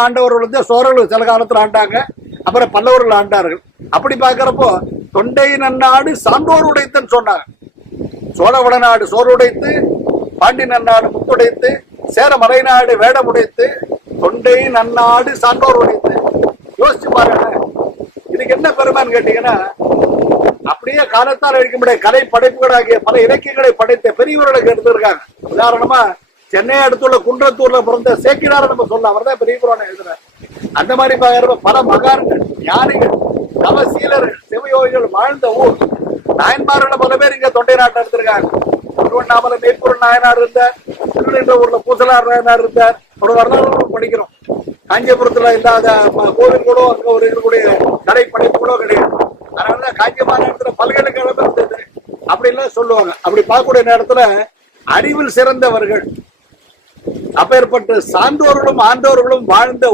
ஆண்டவர்கள் வந்து சோழர்கள் சில காலத்துல ஆண்டாங்க, அப்புறம் பல்லவர்கள் ஆண்டார்கள். அப்படி பாக்குறப்போ தொண்டை நன்னாடு சான்றோர் உடைத்துன்னு சொன்னாங்க. சோழ வடநாடு சோறுடைத்து, பாண்டி நன்னாடு முத்துடைத்து, சேர மலைநாடு வேடம் உடைத்து, தொண்டை நன்னாடு சான்றோர் உடைத்து. யோசிச்சு பாருங்க, இதுக்கு என்ன பெருமைன்னு கேட்டீங்கன்னா, அப்படியே காலத்தால் அழிக்க முடியாது கலை படைப்புகளாகிய பல இலக்கியங்களை படைத்த பெரியவர்களுக்கு எடுத்திருக்காங்க. உதாரணமா சென்னை அடுத்துள்ள குன்றத்தூர்ல பிறந்த சேக்கிரார நம்ம சொல்லலாம், அவர் தான் பெரிய புராணம் எழுதுறாரு. அந்த மாதிரி பாக்குறப்ப பல மகான்கள், ஞானிகள், நவசீலர்கள், சிவயோகிகள் வாழ்ந்த ஊர். நாயன்மார்கள் பல பேர் இங்க தொண்டை நாட்டை எடுத்திருக்காங்க. திருவண்ணாமலை மெய்ப்பொருள் நாயனார் இருந்தார், திருநென்ற ஊர்ல பூசலார் நாயனார் இருந்தார். ஒரு வரலாறு படிக்கிறோம். காஞ்சிபுரத்துல இல்லாத கோவில் கூட அங்க ஒரு இருக்கக்கூடிய கலை படைப்பு கூட கிடையாது. அதனாலதான் காஞ்சி மாநகரத்துல பல்கலைக்கழகம் இருந்தது அப்படின்லாம் சொல்லுவாங்க. அப்படி பார்க்கக்கூடிய நேரத்துல அறிவில் சிறந்தவர்கள், அப்பேற்பட்ட சான்றோர்களும் ஆண்டோர்களும் வாழ்ந்த